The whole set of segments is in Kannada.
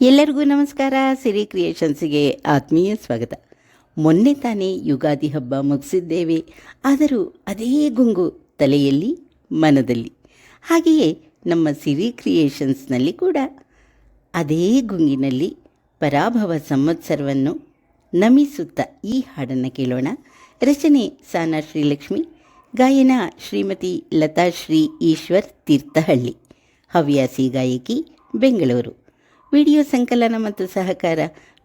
ಎಲ್ಲರಿಗೂ ನಮಸ್ಕಾರ. ಸಿರಿ ಕ್ರಿಯೇಷನ್ಸಿಗೆ ಆತ್ಮೀಯ ಸ್ವಾಗತ. ಮೊನ್ನೆ ತಾನೇ ಯುಗಾದಿ ಹಬ್ಬ ಮುಗಿಸಿದ್ದೇವೆ. ಆದರೂ ಅದೇ ಗುಂಗು ತಲೆಯಲ್ಲಿ, ಮನದಲ್ಲಿ. ಹಾಗೆಯೇ ನಮ್ಮ ಸಿರಿ ಕ್ರಿಯೇಷನ್ಸ್ನಲ್ಲಿ ಕೂಡ ಅದೇ ಗುಂಗಿನಲ್ಲಿ ಪರಾಭವ ಸಂವತ್ಸರವನ್ನು ನಮಿಸುತ್ತಾ ಈ ಹಾಡನ್ನು ಕೇಳೋಣ. ರಚನೆ ಸಾನಾ ಶ್ರೀಲಕ್ಷ್ಮಿ, ಗಾಯನ ಶ್ರೀಮತಿ ಲತಾ ಶ್ರೀ ಈಶ್ವರ್ ತೀರ್ಥಹಳ್ಳಿ, ಹವ್ಯಾಸಿ ಗಾಯಕಿ, ಬೆಂಗಳೂರು. ವಿಡಿಯೋ ಸಂಕಲನ ಮತ್ತು ಸಹಕಾರ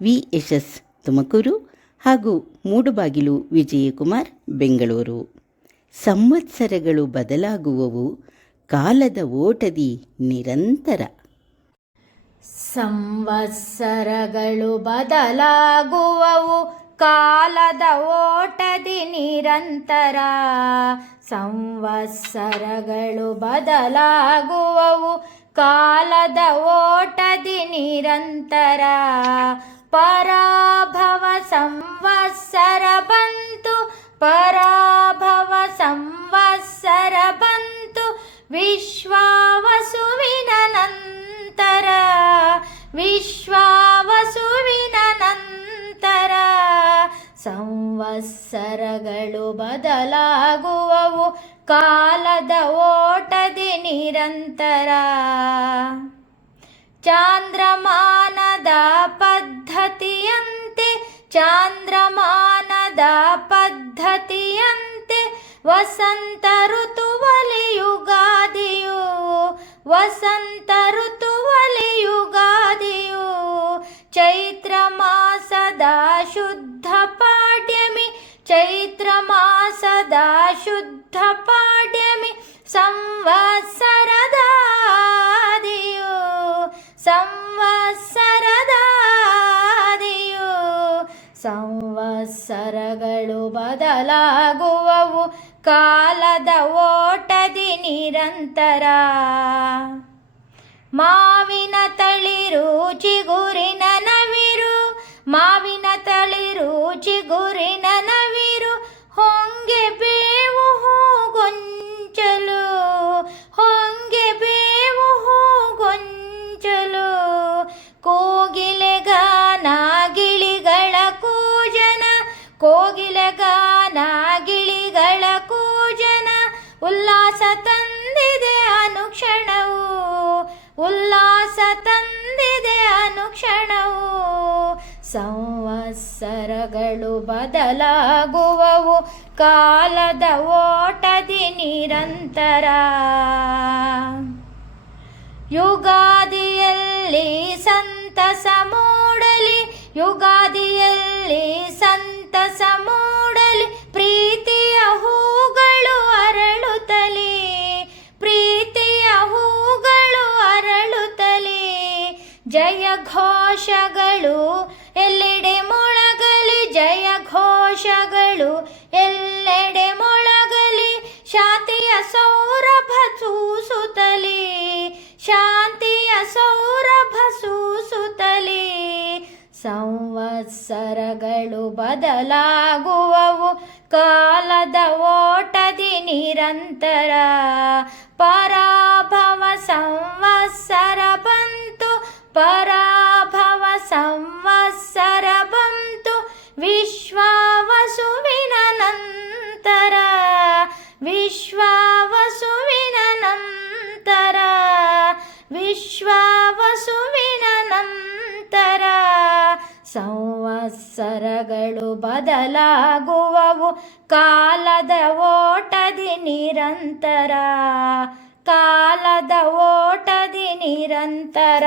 VSS ತುಮಕೂರು ಹಾಗೂ ಮೂಡುಬಾಗಿಲು ವಿಜಯಕುಮಾರ್, ಬೆಂಗಳೂರು. ಸಂವತ್ಸರಗಳು ಬದಲಾಗುವವು ಕಾಲದ ಓಟದಿ ನಿರಂತರ. ಸಂವತ್ಸರಗಳು ಬದಲಾಗುವವು ಕಾಲದ ಓಟದಿ ನಿರಂತರ. ಸಂವತ್ಸರಗಳು ಬದಲಾಗುವವು ಕಾಲದ ಓಟದಿ ನಿರಂತರ. ಪರಾಭವ ಸಂವತ್ಸರ ಬಂತು, ಪರಾಭವ ಸಂವತ್ಸರ ಬಂತು, ವಿಶ್ವಾವಸುವಿನ ನಂತರ, ವಿಶ್ವಾವಸುವಿನ ನಂತರ. ಸಂವತ್ಸರಗಳು ಬದಲಾಗುವವು ಕಾಲದ ಓಟದಿ ನಿರಂತರ. ಚಾಂದ್ರಮಾನದ ಪದ್ಧತಿಯಂತೆ, ಚಾಂದ್ರಮಾನದ ಪದ್ಧತಿಯಂತೆ ವಸಂತ ಋತುವಲಿ ಯುಗಾದಿಯು, ವಸಂತ ಋತುವಲಿ ಯುಗಾದಿಯು. ಚೈತ್ರ ಮಾಸದ ಶುದ್ಧ ಪಾಡ್ಯಮಿ, ಚೈತ್ರ ಮಾಸದ ಶುದ್ಧ ಪಾಡ್ಯಮಿ ಸಂವತ್ಸರದ ಆದಿಯು, ಸಂವತ್ಸರದ ಆದಿಯು. ಸಂವತ್ಸರಗಳು ಬದಲಾಗುವವು ಕಾಲದ ಓಟದಿ ನಿರಂತರ. ಮಾವಿನ ತಳಿರು ಚಿಗುರಿನ ನವಿರು, ಮಾವಿನ ತಳಿರು ಚಿಗುರಿನ ನವಿರು, ಹೊಂಗೆ ಬೇವು ಹೂಗೊಂಚಲು, ಹೊಂಗೆ ಬೇವು ಹೂಗೊಂಚಲು. ಕೋಗಿಲೆ ಗಾನ ಗಿಳಿಗಳ ಕೂಜನ, ಕೋಗಿಲೆ ಗಾನ ಗಿಳಿಗಳ ಕೂಜನ, ಉಲ್ಲಾಸ ತಂದಿದೆ ಅನುಕ್ಷಣವು, ಉಲ್ಲಾಸ ತಂದಿದೆ ಅನುಕ್ಷಣವು. ಸಂವತ್ಸರಗಳು ಬದಲಾಗುವವು ಕಾಲದ ಓಟದಿ ನಿರಂತರ. ಯುಗಾದಿಯಲ್ಲಿ ಸಂತಸ ಮೂಡಲಿ, ಯುಗಾದಿಯಲ್ಲಿ ಸಂತಸ ಮೂಡಲಿ, ಪ್ರೀತಿಯ ಹೂಗಳು ಅರಳುತ್ತಲಿ, ಪ್ರೀತಿಯ ಹೂಗಳು ಅರಳುತ್ತಲಿ. ಜಯ ಘೋಷಗಳು ಎಲ್ಲೆಡೆ ಮೊಳಗಲಿ, ಜಯ ಘೋಷಗಳು ಎಲ್ಲೆಡೆ ಮೊಳಗಲಿ, ಶಾಂತಿಯ ಸೌರಭ ಸೂಸುತ್ತಲಿ, ಶಾಂತಿಯ ಸೌರಭ ಸೂಸುತ್ತಲಿ. ಸಂವತ್ಸರಗಳು ಬದಲಾಗುವವು ಕಾಲದ ಓಟದಿ ನಿರಂತರ. ಪರಾಭವ ಸಂವತ್ಸರ ಬಂತು, ಪರಾಭವ ಸಂವತ್ಸರ ಬಂತು, ವಿಶ್ವಾವಸುವಿನ ನಂತರ, ವಿಶ್ವಾವಸುವಿನ ನಂತರ, ವಿಶ್ವಾವಸುವಿನ ನಂತರ. ಸಂವತ್ಸರಗಳು ಬದಲಾಗುವವು ಕಾಲದ ಓಟದಿ ನಿರಂತರ, ಕಾಲದ ಓಟದಿ ನಿರಂತರ.